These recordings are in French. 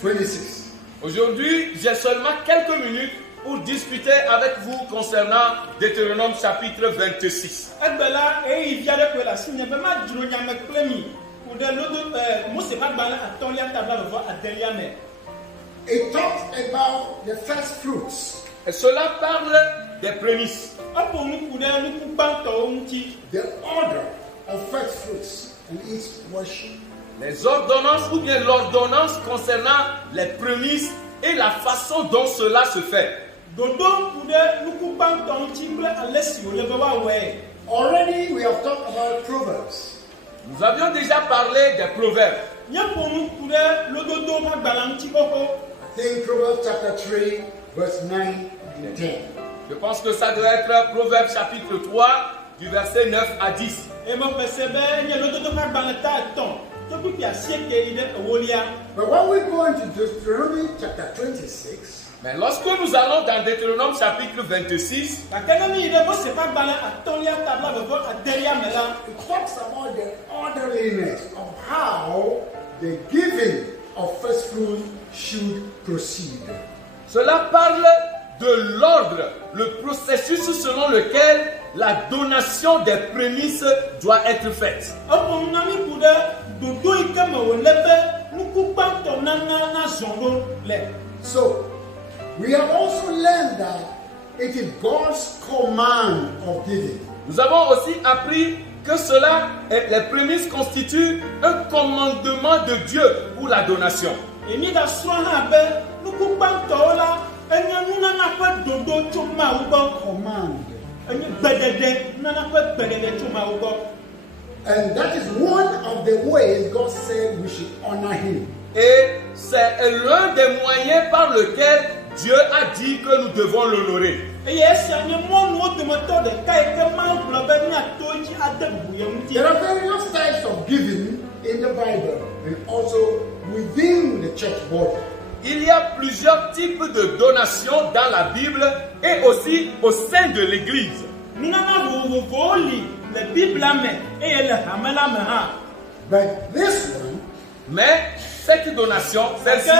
26. Aujourd'hui, j'ai seulement quelques minutes pour discuter avec vous concernant Deutéronome chapitre 26. It talks about the first fruits. Et cela parle des prémices. The order of first fruits in each worship. Les ordonnances ou bien l'ordonnance concernant les prémices et la façon dont cela se fait. Already we have talked about Proverbs. Nous avions déjà parlé des proverbes. I think Proverbs chapter 3, verse 9 and 10. Je pense que ça doit être Proverbes chapitre 3, du verset 9 à 10. But when we go into Deuteronomy chapter 26, Mais lorsque nous allons dans Deutéronome chapitre 26, it talks about the orderliness of how the giving of first fruit should proceed. cela parle de l'ordre, le processus selon lequel la donation des prémices doit être faite. So, we have also learned that it is God's command of giving. Nous avons aussi appris que les prémices constituent un commandement de Dieu pour la donation. Command. And that is one of the ways God said we should honor Him. Et c'est l'un des moyens par lequel Dieu a dit que nous devons l'honorer. There are various types of giving in the Bible and also within the church body. Il y a plusieurs types de donations dans la Bible et aussi au sein de l'Église. But this one Mais cette donation, celle-ci,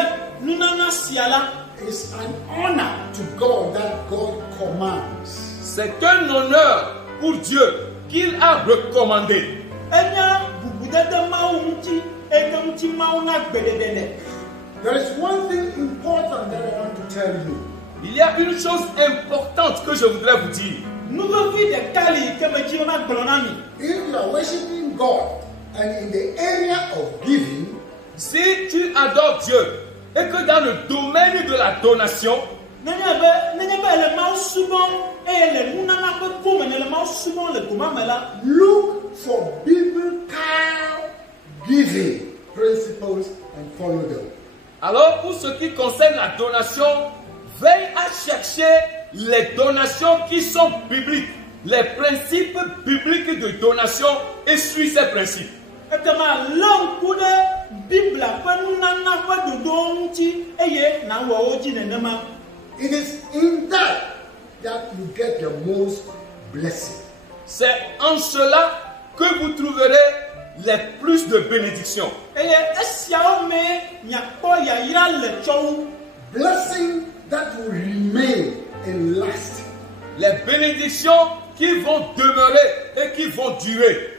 is an honor to God that God commands. c'est un honneur pour Dieu qu'il a recommandé. There is one thing important that I want to tell you. Il y a une chose importante que je voudrais vous dire. If you are worshiping God and in the area of giving, Si tu adores Dieu et que dans le domaine de la donation, look for biblical giving principles and follow them. alors pour ce qui concerne la donation, veille à chercher les donations qui sont bibliques, les principes bibliques de donation et suis ces principes. It is in that you get the most blessing. C'est en cela que vous trouverez les plus de bénédictions. Blessing that will remain and last. Les bénédictions qui vont demeurer et qui vont durer.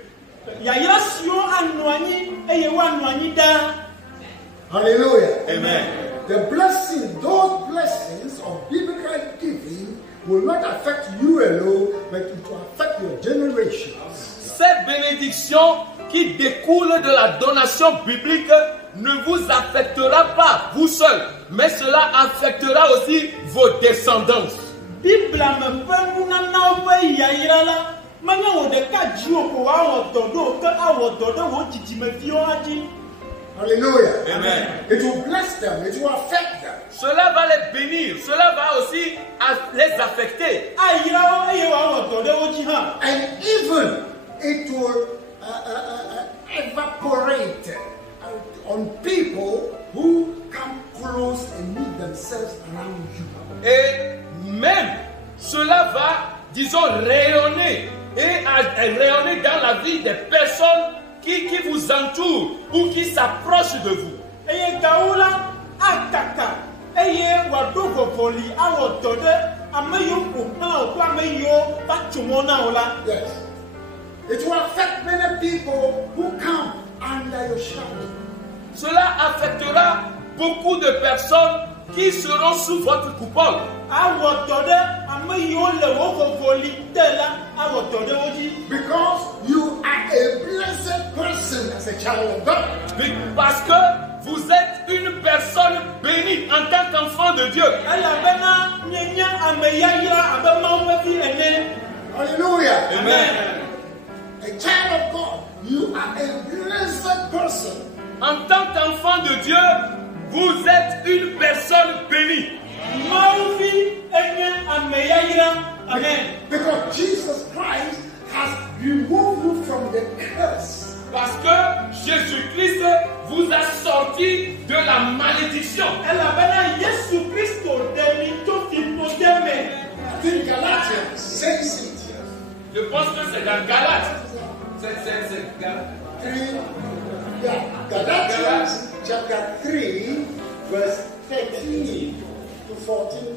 Hallelujah. Amen. The blessing, those blessings of biblical giving will not affect you alone, but it will affect your generations. Ces bénédictions qui découlent de la donation biblique ne vous affectera pas vous seul, mais cela affectera aussi vos descendants. Hallelujah. Amen. It will bless them, it will affect them. Cela va les bénir, cela va aussi les affecter. And even it will evaporate on people who come close and meet themselves around you. Et même cela va, disons, rayonner et rayonner dans la vie des personnes qui vous entourent ou qui s'approchent de vous. Yes. It will affect many people who come under your shadow. Cela affectera beaucoup de personnes qui seront sous votre coupole. Because you are a blessed person as a child of God. Parce que vous êtes une personne bénie en tant qu'enfant de Dieu. Hallelujah. Amen. A child of God, you are a blessed person. En tant qu'enfant de Dieu, vous êtes une personne bénie. Amen. Because Jesus Christ has removed you from the curse. Parce que Jésus-Christ vous a sorti de la malédiction. I think Galatians says it. Je pense que c'est dans Galates. C'est Galates. Galatians chapter 3, verse 13 to 14.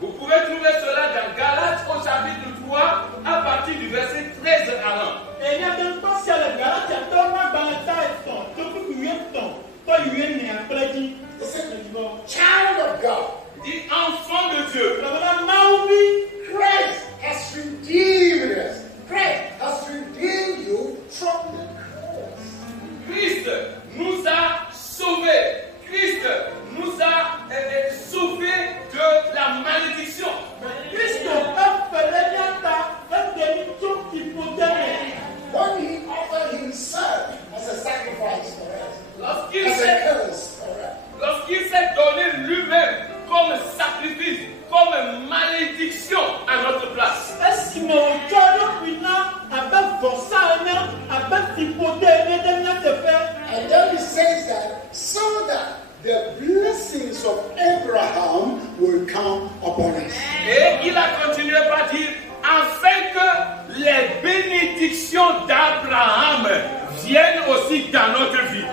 Vous pouvez trouver cela dans Galates au chapitre 3 à partir du verset 13 allant. Child of God, Dit enfant de Dieu. Christ has redeemed us. Christ has redeemed you from the curse. Christ nous a sauvés. Christ nous a sauvés de la malédiction. When he offered himself as a sacrifice for us, Lorsqu'il as a s'est curse for us. Lorsqu'il s'est donné lui-même comme sacrifice, comme malédiction à notre place. And then he says that so that the blessings of Abraham will come upon us. Et il a continué par dire, afin que les bénédictions d'Abraham viennent aussi dans notre vie.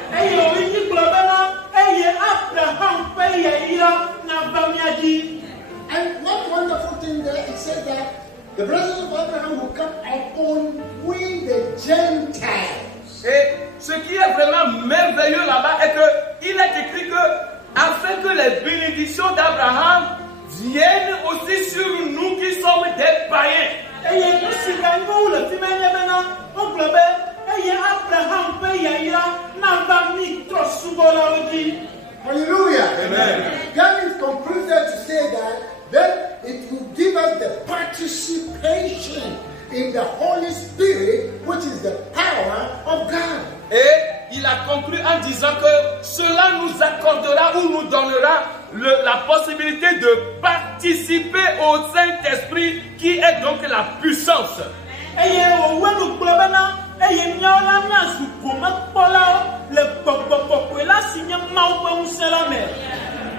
And one wonderful thing there, it says that the blessings of Abraham will come upon we the Gentiles. Et ce qui est vraiment merveilleux là-bas est qu'il est écrit que afin que les bénédictions d'Abraham viennent aussi sur nous qui sommes des païens. Hallelujah. Amen. Then it concluded to say that then it will give us the participation in the Holy Spirit, which is the power of God. Et il a conclu en disant que cela nous accordera ou nous donnera la possibilité de participer au Saint-Esprit qui est donc la puissance.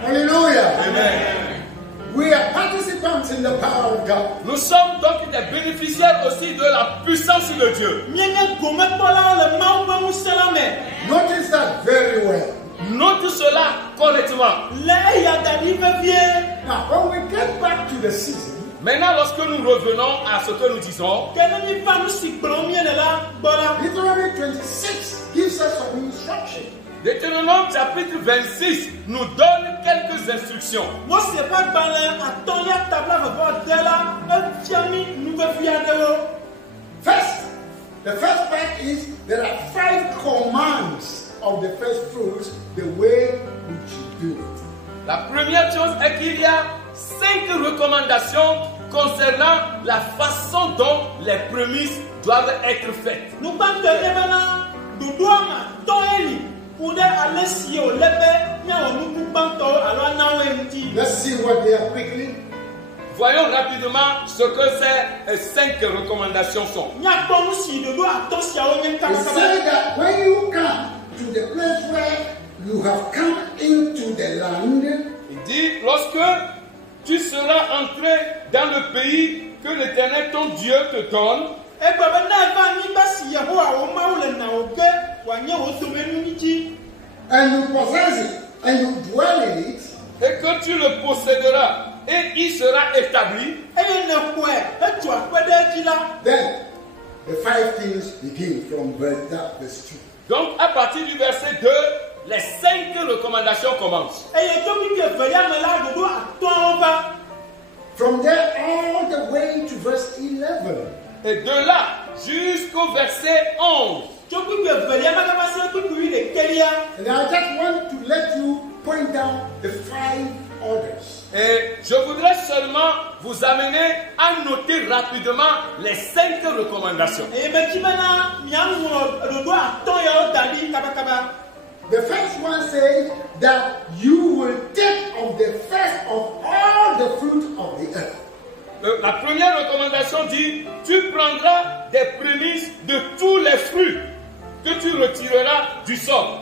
Hallelujah. Amen. We are participants in the power of God. Nous sommes donc des bénéficiaires aussi de la puissance de Dieu. Notice that very well. Note cela correctement. Now, when we get back to the season, Maintenant, lorsque nous revenons à ce que nous disons, Deuteronomy 26 gives us some instruction. Deutéronome chapitre 26 nous donne quelques instructions. First, the first part is there are 5 commands of the first fruits, the way we should do it. La première chose est qu'il y a 5 recommandations concernant la façon dont les prémices doivent être faites. Let's see what they are quickly. Voyons rapidement ce que ces 5 recommandations sont. They say that when you come to the place where you have come into the land, Il dit, lorsque tu seras entré dans le pays que l'Éternel ton Dieu te donne, and you possess it, and you dwell in it, et que tu le posséderas et il sera établi. Then the 5 things begin from verse 2. Donc à partir du verset 2, les 5 recommandations commencent. From there all the way to verse 11. Et de là jusqu'au verset 11. And I just want to let you point down the 5 orders. Et je voudrais seulement vous amener à noter rapidement les 5 recommandations. The first one says that you will take of the first of all the fruit of the earth. La première recommandation dit, tu prendras des prémices de tous les fruits que tu retireras du sol.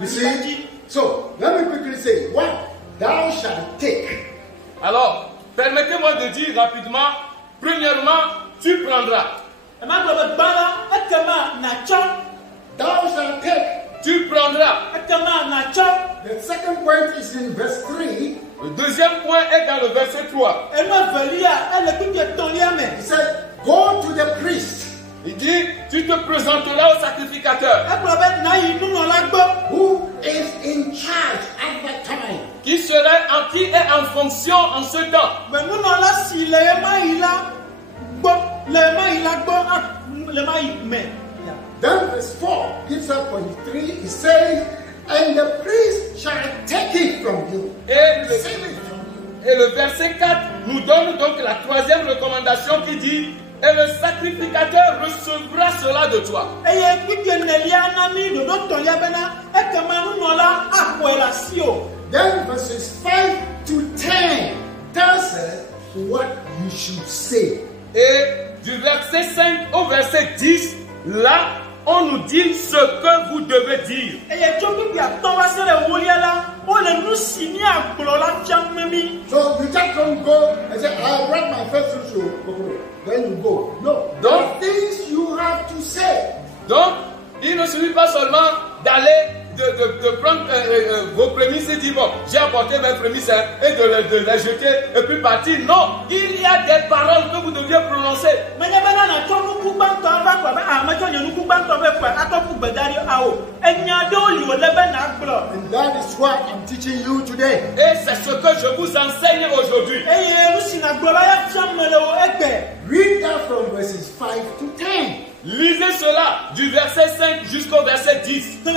You see? So, let me quickly say, what thou shalt take. Alors, permettez-moi de dire rapidement, premièrement, tu prendras. Thou shalt take. Tu prendras. The second point is in verse 3. Le deuxième point est dans le verset 3. He said, go to the priest. Il dit, tu te présenteras au sacrificateur. Who is in charge at that time? Qui est en fonction en ce temps. Then verse 4 gives us point 3. It says, and the priest shall take it from you. Et le verset 4 nous donne donc la troisième recommandation qui dit, et le sacrificateur recevra cela de toi. Then verses 5 to 10 tells us what you should say. Et du verset 5 au verset 10, là, on nous dit ce que vous devez dire. So you just don't go and say, I brought my first fruit, then you go. No, there are things you have to say. Donc, il ne suffit pas seulement d'aller de prendre vos prémices et dire, bon, j'ai apporté mes prémices et de les jeter et puis partir. Non, il y a des paroles que vous deviez prononcer. And that is what I'm teaching you today. Et c'est ce que je vous enseigne aujourd'hui. Read that from verses 5 to 10. Lisez cela du verset 5 jusqu'au verset 10. That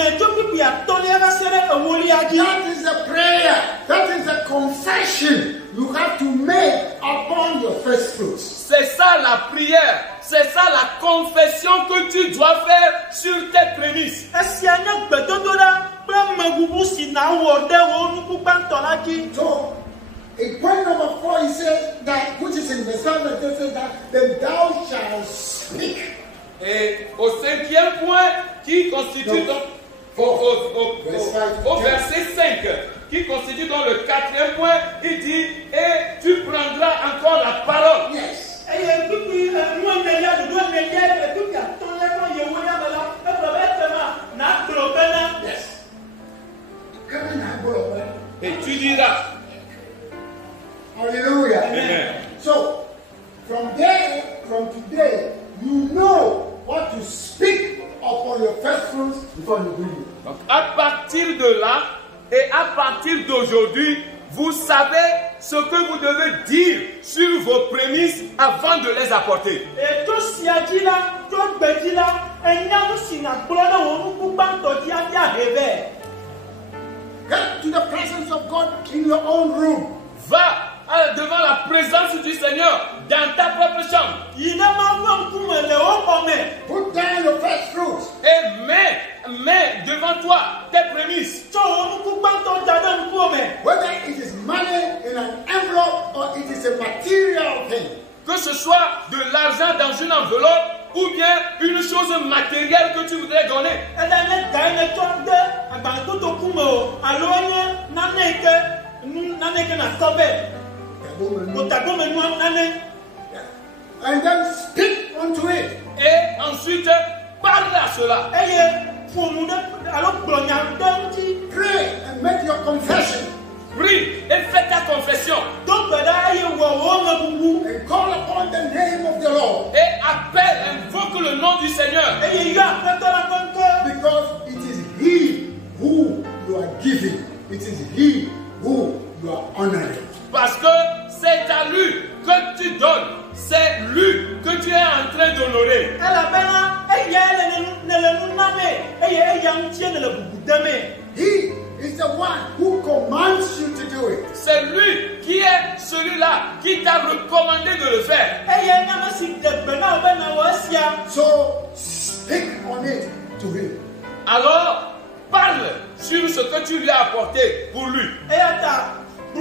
is a prayer. That is a confession you have to make upon your first fruits. C'est ça la prière. C'est ça la confession que tu dois faire sur tes prémices. So, in point number 4, he says that, which is in the Psalm, it says that, then thou shalt speak. Et au cinquième point, qui constitue donc au verset 5, qui constitue donc le quatrième point, il dit, et tu prendras encore la parole. Yes. Yes. Et tu diras. Hallelujah. Amen. So, from today, you know what to speak upon your first fruits before you bring it. Donc, à partir de là et à partir d'aujourd'hui, vous savez ce que vous devez dire sur vos prémices avant de les apporter. Get to the presence of God in your own room. Va devant la présence du Seigneur dans ta propre chambre. Put down your first fruits. Et mets devant toi tes prémices. Whether it is money in an envelope or it is a material thing. Que ce soit de l'argent dans une enveloppe ou bien une chose matérielle que tu voudrais donner. And then speak unto it. Et ensuite, parle à cela. Pray and make your confession. Prie et fais ta confession. And call upon the name of the Lord. Et appelle, invoque le nom du Seigneur. Because it is He who you are giving. It is He who you are honoring. Parce que c'est à lui que tu donnes. C'est lui que tu es en train d'honorer. He is the one who commands you to do it. C'est lui qui est celui-là qui t'a recommandé de le faire. So speak on it to Him. Alors, parle sur ce que tu lui as apporté pour lui. And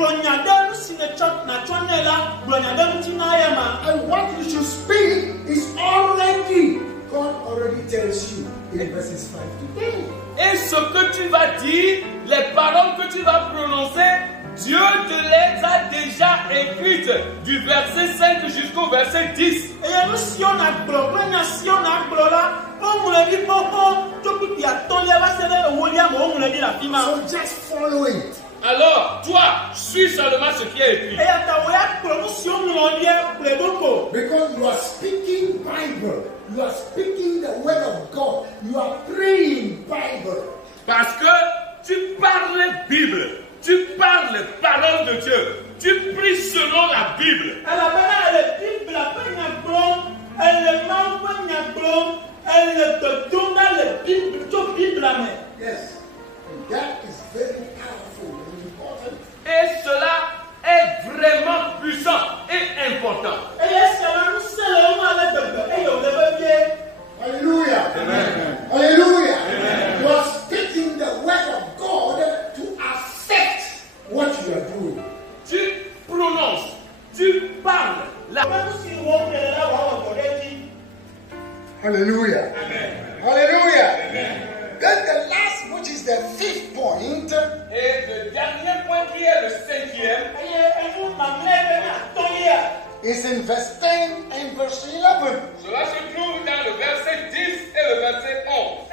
what you should speak is already, God already tells you in verses 5 to 10. Et ce que tu vas dire, les paroles que tu vas prononcer, Dieu te les a déjà écrites du verset 5 jusqu'au verset 10. So just follow it. Alors, toi, suis seulement ce qui est écrit. Because you are speaking Bible. You are speaking the word of God. You are praying Bible. Parce que tu parles Bible. Tu parles parole de Dieu. Tu pries selon la Bible. Yes. And that is very powerful and important. Et cela est vraiment puissant et important. Hallelujah. Amen. Hallelujah. Amen. You are speaking the word of God to affect what you are doing. Tu prononces, tu parles la Hallelujah. Amen. Hallelujah. Amen. Then the last, which is the fifth point, Et le dernier point qui est le cinquième, is in verse 10 and verse 11. cela se trouve dans le verset 10 et le verset 11.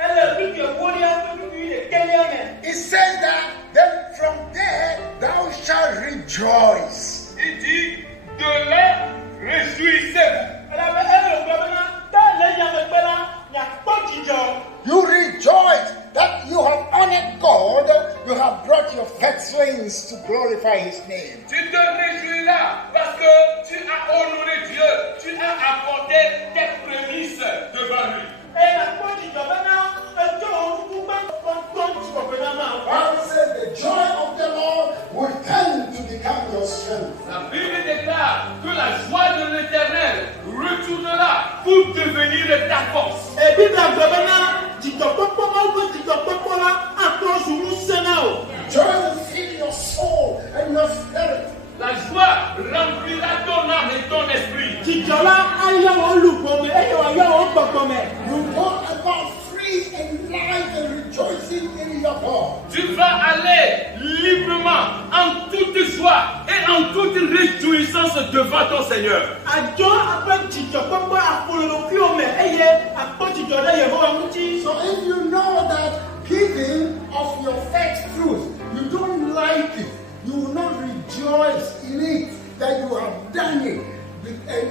It says that then from there thou shalt rejoice. Il dit, de là, réjouissez-vous. You rejoice that you have honored God, you have brought your firstling to glorify His name. Tu te réjouiras parce que tu as honoré Dieu, tu as apporté tes prémices devant lui. Bible says the joy of the Lord will tend to become your strength. La Bible déclare que la joie de l'Éternel retournera pour devenir ta force. Joy will fill your soul and your spirit. La joie remplira ton âme et ton esprit. You go about free and light and rejoicing in your God. Tu vas aller librement, en toute joie et en toute réjouissance devant ton Seigneur. So if you know that giving of your first fruits, you don't like it, you will not rejoice in it, that you have done it. And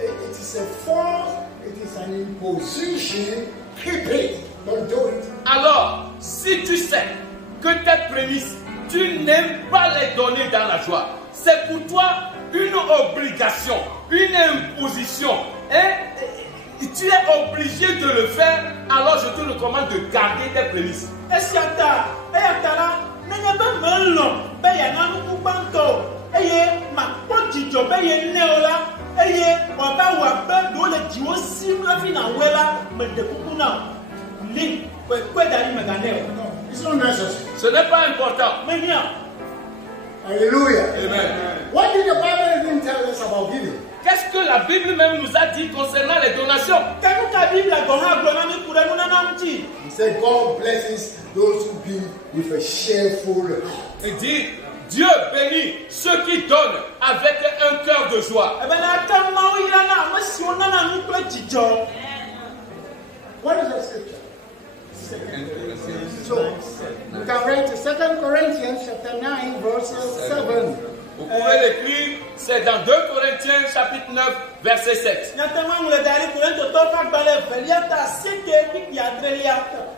it is a force, it is an imposition, keep it, don't do it. Alors, si tu sais que tes prémices, tu n'aimes pas les donner dans la joie, c'est pour toi une obligation, une imposition. Tu es obligé de le faire, alors je te recommande de garder tes prémices. It's not necessary. Ce n'est pas important. Hallelujah. Amen. What did the Bible even tell us about giving? Qu'est-ce que la Bible même nous a dit concernant les donations? He said God blesses those who give with a cheerful heart. Il dit, Dieu bénit ceux qui donnent avec un cœur de joie. What is the scripture? So, you can read 2 Corinthians chapter 9, verses 7. Vous pouvez l'écrire, c'est dans 2 Corinthiens chapitre 9, verset 7.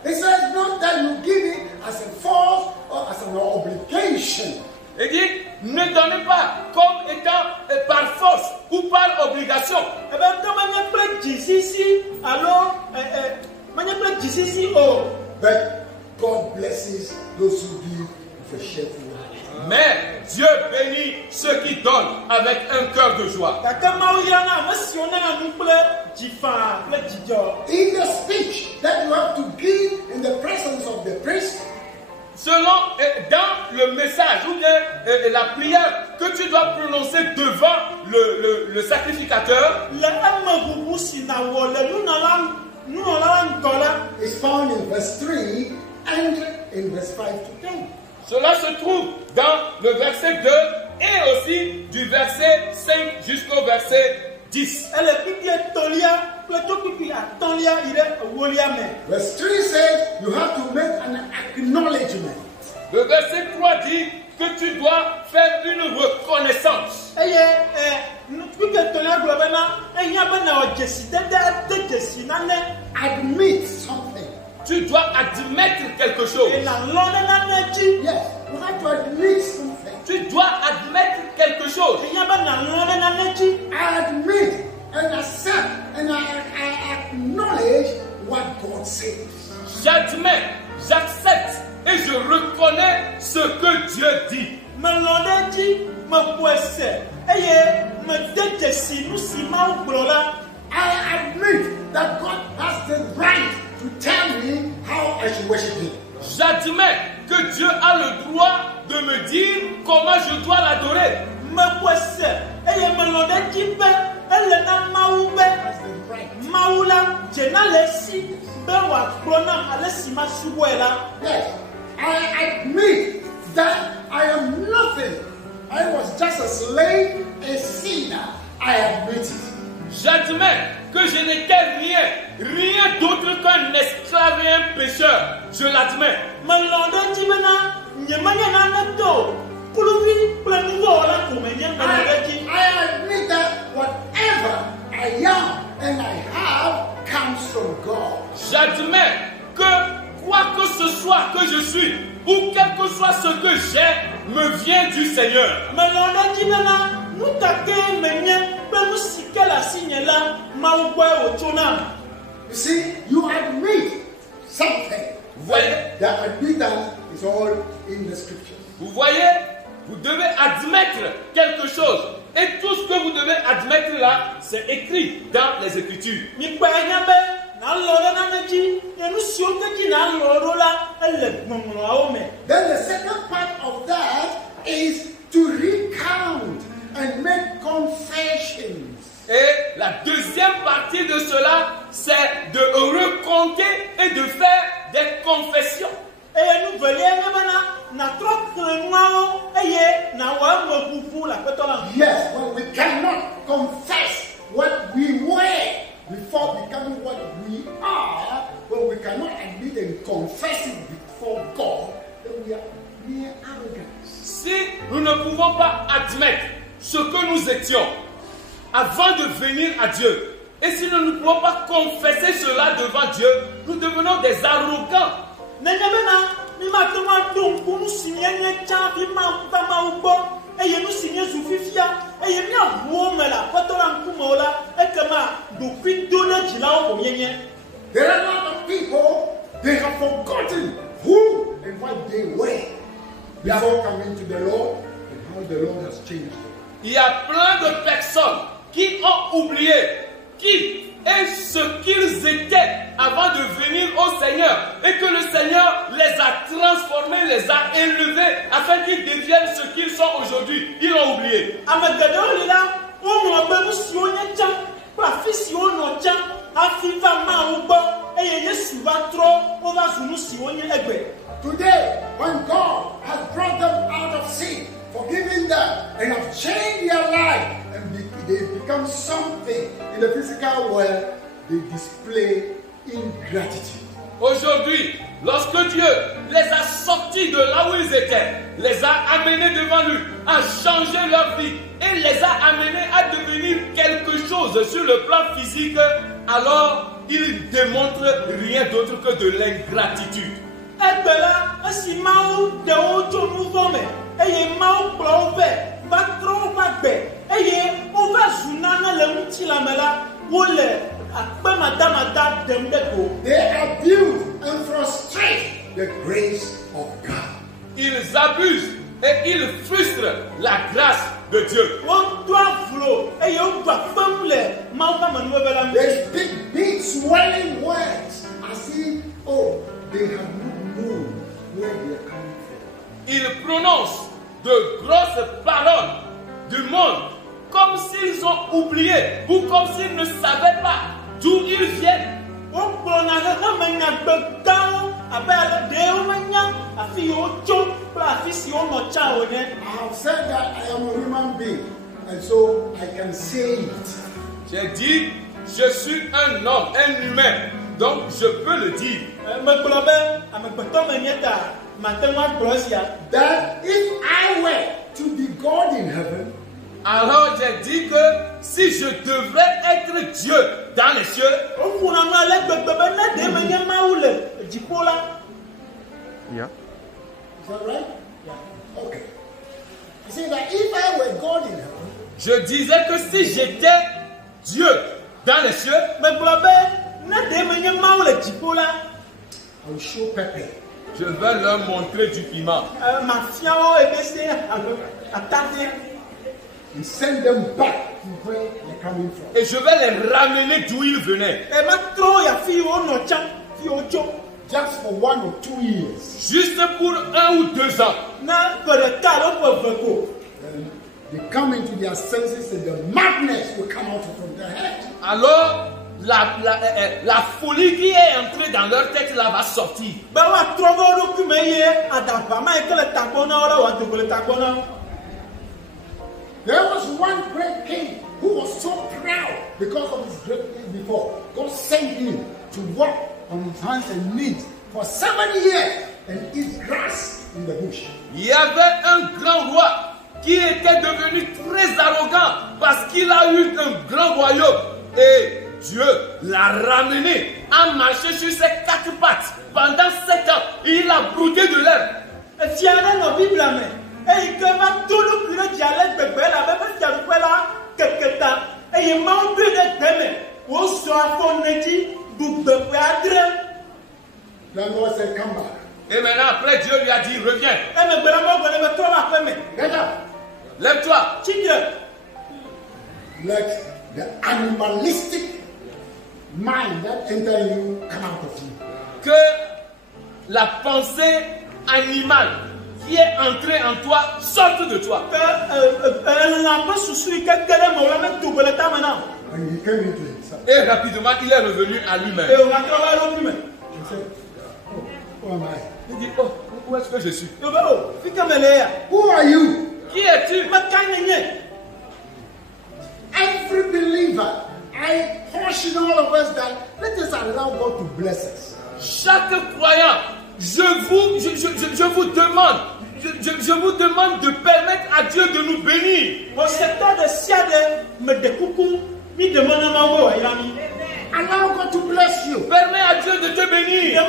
It says not that you give it as a force or as an obligation. Il dit, ne donnez pas comme étant par force ou par obligation. But God blesses those who give with a cheerful heart. Mais Dieu bénit ceux qui donnent avec un cœur de joie. In the speech that you have to give in the presence of the priest, Selon, dans le message ou bien la prière que tu dois prononcer devant le sacrificateur, is found in verse 3 and in verse 5 to 10. cela se trouve dans le verset 2 et aussi du verset 5 jusqu'au verset 10. Verse 3 says you have to make an acknowledgement. Le verset 3 dit que tu dois faire une reconnaissance. Admit something. Tu dois admettre quelque chose. Yes, you have to admit something. Tu dois admettre quelque chose. I admit and accept and I acknowledge what God says. J'admets, j'accepte et je reconnais ce que Dieu dit. I admit that God has the right to tell me how I should worship Him. J'admets que Dieu a le droit de me dire comment je dois l'adorer. Yes, I admit that I am nothing. I was just a slave, a sinner. I admit it. J'admets que je n'étais rien d'autre qu'un esclave et un pécheur. Je l'admets. I admit that whatever I am and I have comes from God. J'admets que quoi que ce soit que je suis ou quel que soit ce que j'ai me vient du Seigneur. You see, you admit something. Vous voyez? That admittance is all in the scriptures. Vous voyez, vous devez admettre quelque chose. Et tout ce que vous devez admettre là, c'est écrit dans les Écritures. Then the second part of that is to recount and make confessions. Et la deuxième partie de cela, c'est de recompter et de faire des confessions. Yes, but we cannot confess what we were before becoming what we are, but we cannot admit and confess it before God, then we are mere arrogance. Si nous ne pouvons pas admettre ce que nous étions avant de venir à Dieu, et si nous ne pouvons pas confesser cela devant Dieu, nous devenons des arrogants. There are a lot of people, they have forgotten who and what they were before coming to the Lord and how the Lord has changed them. Il y a plein de personnes qui ont oublié qui est ce qu'ils étaient avant de venir au Seigneur et que le Seigneur les a transformés, les a élevés afin qu'ils deviennent ce qu'ils sont aujourd'hui. Ils l'ont oublié. Today, when God has brought them out of sin, forgiving them, and have changed their life, and they become something in the physical world, they display ingratitude. Aujourd'hui, lorsque Dieu les a sortis de là où ils étaient, les a amenés devant lui, a changé leur vie et les a amenés à devenir quelque chose sur le plan physique, alors ils démontrent rien d'autre que de l'ingratitude. They abuse and frustrate the grace of God. Ils abusent et ils frustrent la grâce de Dieu. They speak big swelling words as if, oh, they have not known where they are coming from. Ils prononcent de grosses paroles du monde comme s'ils ont oublié ou comme s'ils ne savaient pas d'où ils viennent. I have said that I am a human being, and so I can say it. J'ai dit, je suis un homme, un humain, donc je peux le dire. That if I were to be God in heaven, alors j'ai dit que si je devrais être Dieu dans les cieux, yeah. Is that right? Yeah. Okay. You see that if I were God in heaven, je disais que si j'étais Dieu dans les cieux, I will show pepper. Je vais leur montrer du piment. And send them back to where they're coming from. Et je vais les ramener d'où ils venaient. Just for 1 or 2 years. Juste pour 1 ou 2 ans. Then they come into their senses and the madness will come out from their head. Alors, la folie qui est entrée dans leur tête là va sortir. There was one great king who was so proud because of his greatness before. God sent him to walk on his hands and knees for 7 years and eat grass in the bush. Il y avait un grand roi qui était devenu très arrogant parce qu'il a eu un grand royaume. Et Dieu l'a ramené à marcher sur ses 4 pattes pendant 7 ans. Et il a brouté de l'herbe. Then God said, come back. Et maintenant, après, Dieu lui a dit, reviens. Get up. Lève-toi. Let the animalistic mind that enter you come out of you. Que la pensée animale qui est entrée en toi sorte de toi. And he came into himself. Et rapidement, il est revenu à lui-même. He said, who am I? Il dit, oh, où est-ce que je suis? Who are you? Qui es-tu? Every believer, I caution all of us that let us allow God to bless us. Chaque croyant, je vous demande de permettre à Dieu de nous bénir. Allow God to bless you. Permets à Dieu de te bénir.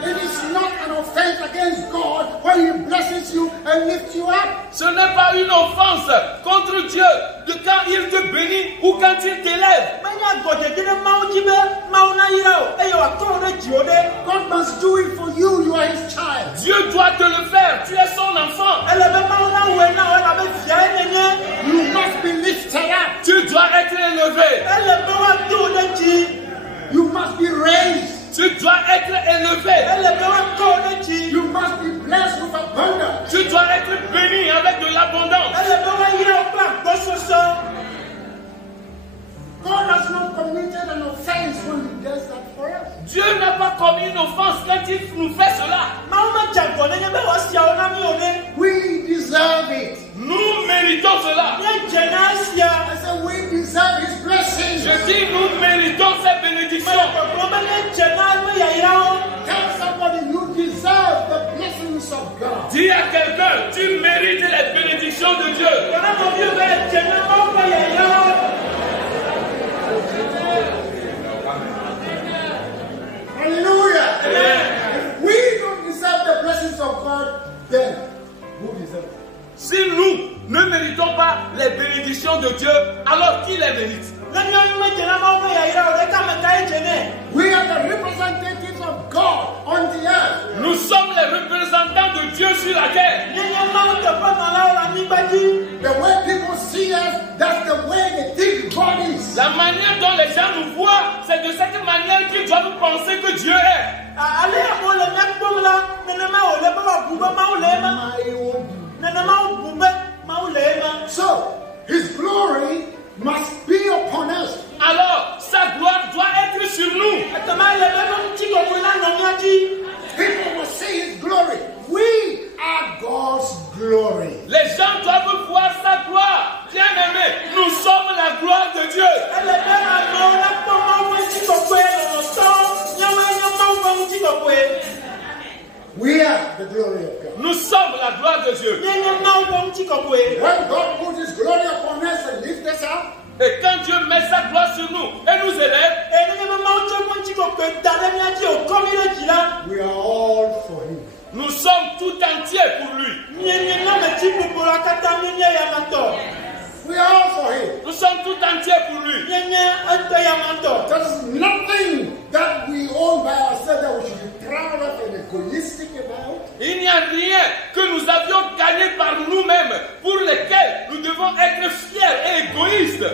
It is not an offense against God when He blesses you and lifts you up. Ce n'est pas une offense contre Dieu de quand il te bénit ou quand il t'élève. God must do it for you. You are His child. Dieu doit te le faire. Tu es son enfant. You must be lifted up. Tu dois être élevé. You must be raised. Tu dois être élevé. You must be blessed with abundance. Tu dois être béni avec de l'abondance. God has not committed an offense when He does that for us. Dieu n'a pas commis une offense quand il nous fait cela. We deserve it. Nous méritons cela. I said we deserve His blessings. Je dis nous méritons ces bénédictions. Seigneur, tu mérites les bénédictions de Dieu. Hallelujah. Amen. If we don't deserve the blessings of God, then who deserves it? Si nous ne méritons pas les bénédictions de Dieu, alors qui les mérite? We are the representatives of God on the earth. Nous sommes les représentants de Dieu sur la terre. The way people see us, that's the way they think God is. La manière dont les gens nous voient, c'est de cette manière qu'ils doivent penser que Dieu est. So, His glory must be upon us. Alors, sa gloire doit être sur nous. People will see His glory. We are God's glory. Les gens doivent voir sa gloire. Bien-aimés, nous sommes la gloire de Dieu. We are the glory of God. Nous sommes la gloire de Dieu. When God put His glory upon us and lift us up, Et quand Dieu met sa gloire sur nous et nous élève, we are all for Him. nous sommes tout entiers pour lui. We are all for Him. Nous sommes tout entiers pour lui. There's nothing that we own by ourselves that we should be proud of and egoistic about. Il n'y a rien que nous avions gagné par nous-mêmes pour lesquels nous devons être fiers et égoïstes.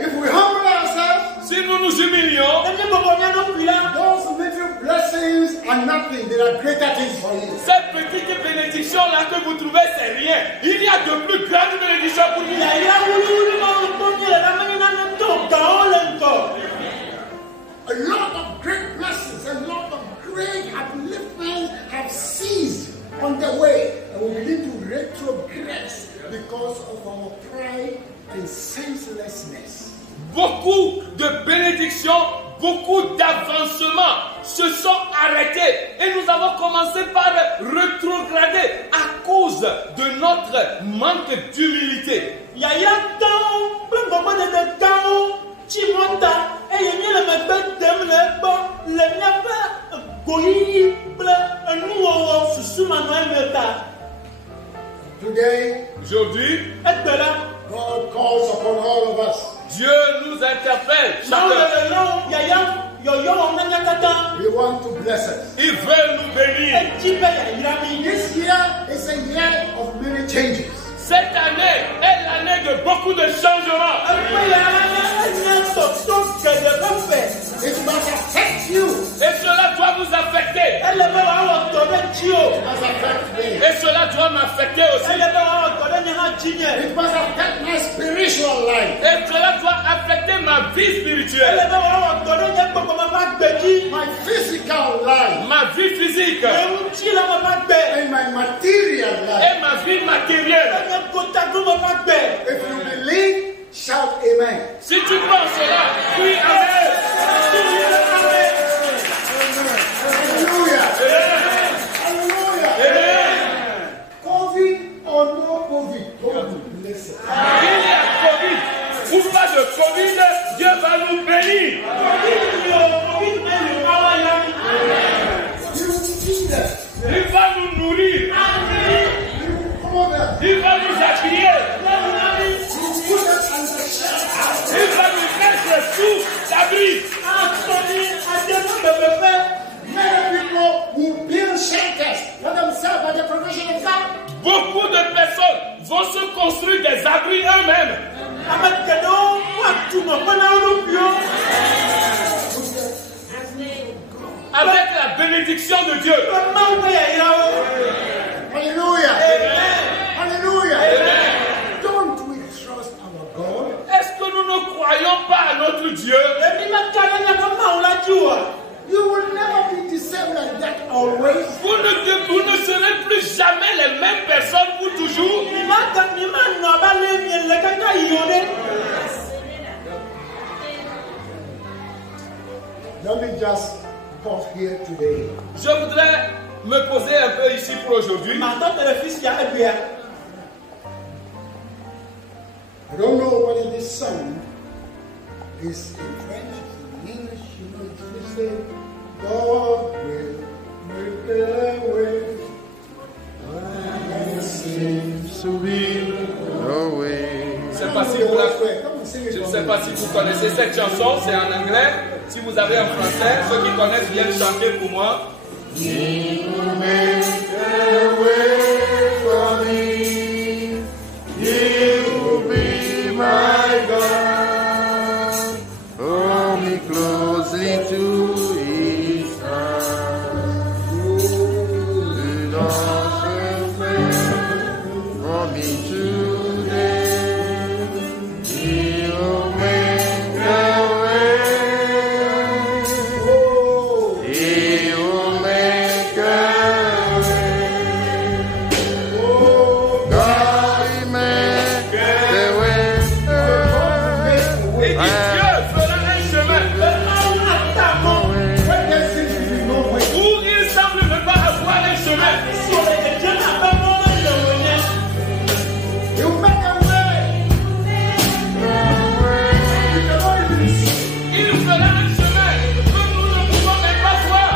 If we humble ourselves, Si nous nous humilions, those little blessings are nothing. They are greater things for you. cette petite bénédiction-là que vous trouvez, c'est rien. Il y a de plus grandes bénédictions pour vous. A lot of great blessings, a lot of great upliftments have ceased on the way, and we begin to retrogress because of our pride and senselessness. Beaucoup de bénédictions, beaucoup d'avancements se sont arrêtés et nous avons commencé par rétrograder à cause de notre manque d'humilité. Today, Aujourd'hui, God calls upon all of us. Dieu nous interpelle chacun. He wants to bless us. Il veut nous bénir. This year is a year of many changes. Cette année est l'année de beaucoup de changements. It must affect you. Et cela doit vous affecter. It must affect me. Et cela doit m'affecter aussi. It must affect my spiritual life. Et cela doit affecter ma vie spirituelle, My physical life. ma vie physique And my material life. et ma vie matérielle. If you believe, shout amen. Si tu penses cela, oui, amen. Hallelujah. Hallelujah. Amen. COVID or no COVID, God will bless us. Il y a Covid ou pas de Covid, Dieu va nous bénir. He will feed us. Il va nous nourrir. He will cover us. Il va nous habiller. He will put us under shelter. Il va nous mettre sous l'abri. Many people will build shelters for themselves by the provision of God. Beaucoup de personnes vont se construire des abris eux-mêmes. Avec la bénédiction de Dieu. Hallelujah. Amen. Hallelujah. Amen. Don't we trust our God? Est-ce que nous ne croyons pas à notre Dieu? You will never be the same like that always. Vous ne serez plus jamais les mêmes personnes pour toujours. Let me just pause here today. Je voudrais me poser un peu ici pour aujourd'hui. I don't know whether this song is in French, in English, it's say, God will make a way. Seems to be no way. Je ne sais pas si vous connaissez cette chanson, c'est en anglais. Si vous avez en français, ceux qui connaissent viennent chanter pour moi. He will make a way for me. He will be my God. Hold me closely to his arms. Do not fail for me today. He will make a way. He will make a way. God, he make a way. Et dit Dieu fera un chemin où il semble ne pas avoir un chemin. He'll make a way. Il fera un chemin que nous ne pouvons même pas voir.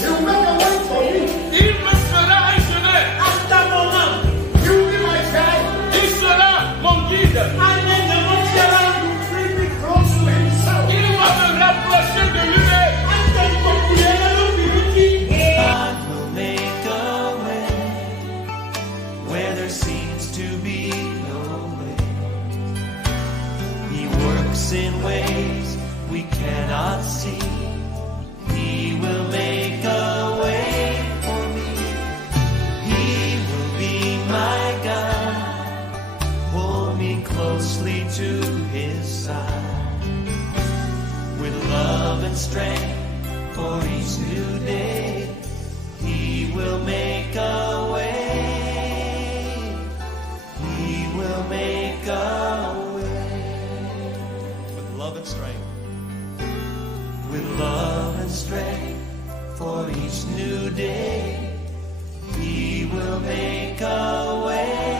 He'll make a way for me. Il me fera un chemin. He'll be my guide. Il sera mon guide. Bring me close to himself. Il va me rapprocher de lui-même. God will make a way where there seems to be no way. He works in ways we cannot see. He will make a way for me. He will be my God. Hold me closely to his side with love and strength for each new day. He will make a way. He will make a way. With love and strength. With love and strength for each new day. He will make a way.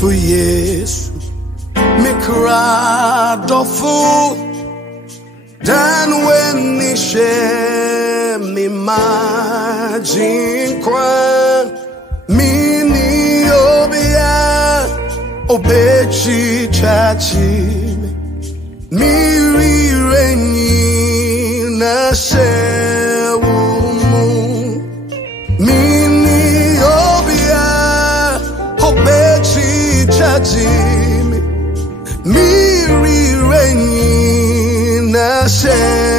For years, me cried awful. Dan when me share me imagine cry. Me ni obia obechi chachi. Me re na se wumu. Me ni obia obechi Jimmy, me re-rain, I say.